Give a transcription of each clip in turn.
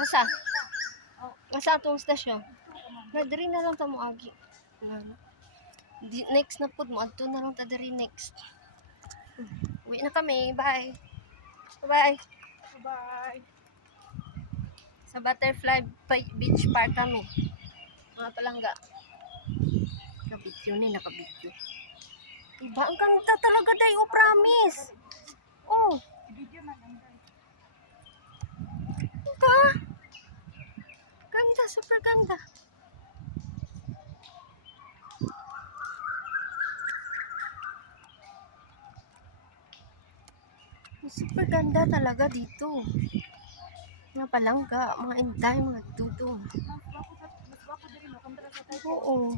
Asa? Asa atong stasyon? Na diri na lang ta mo agi. Next na pud mo adto na lang ta diri next. Uwi na kami. Bye. Bye. Bye. Sa Butterfly Beach Park kami. Mga palangga. Nakabidyo ni, nakabidyo. Diba? Ang ganda talaga, day. Oh, promise. Oh. Video man ang guys. Diba? Ganda, super ganda. Super ganda talaga dito. Mga palangga, mga inday, mga tuto. Mas wapo diri no kontra sa tayo. Oo.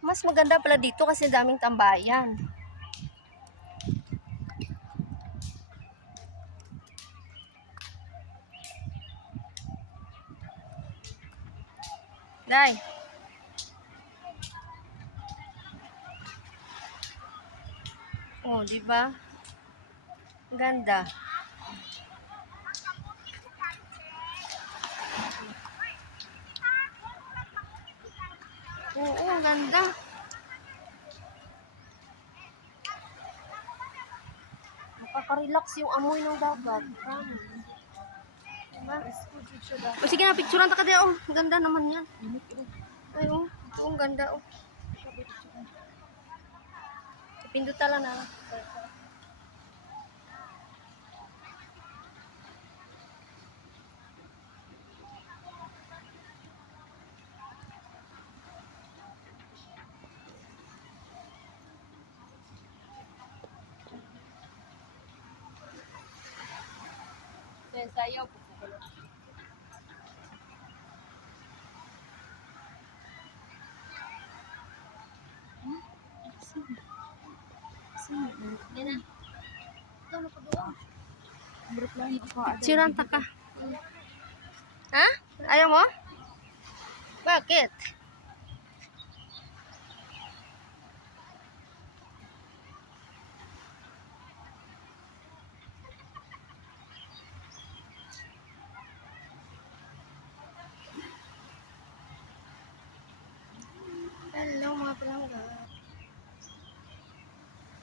Mas maganda pala dito kasi daming tambayan. Day. Oh, di ba? Ganda. Oo, ganda. Nakaka-relax yung amoy ng dagat. Diba? O sige na, picturean ta ka diya. Oh, ganda naman yan. Ay, oh. Oh, ganda, oh. Pindutan lang na. Yan, sayaw. Yan na. Ito na po doon. Picturean ta ka. Ha? Ayaw mo? Bakit? Hello mga palangga.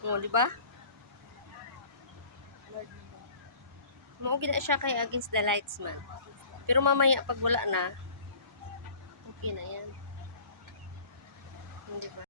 O, di ba? Maugi na siya kay against the lights man. Pero mamaya pag wala na, okay na yan. Hindi ba?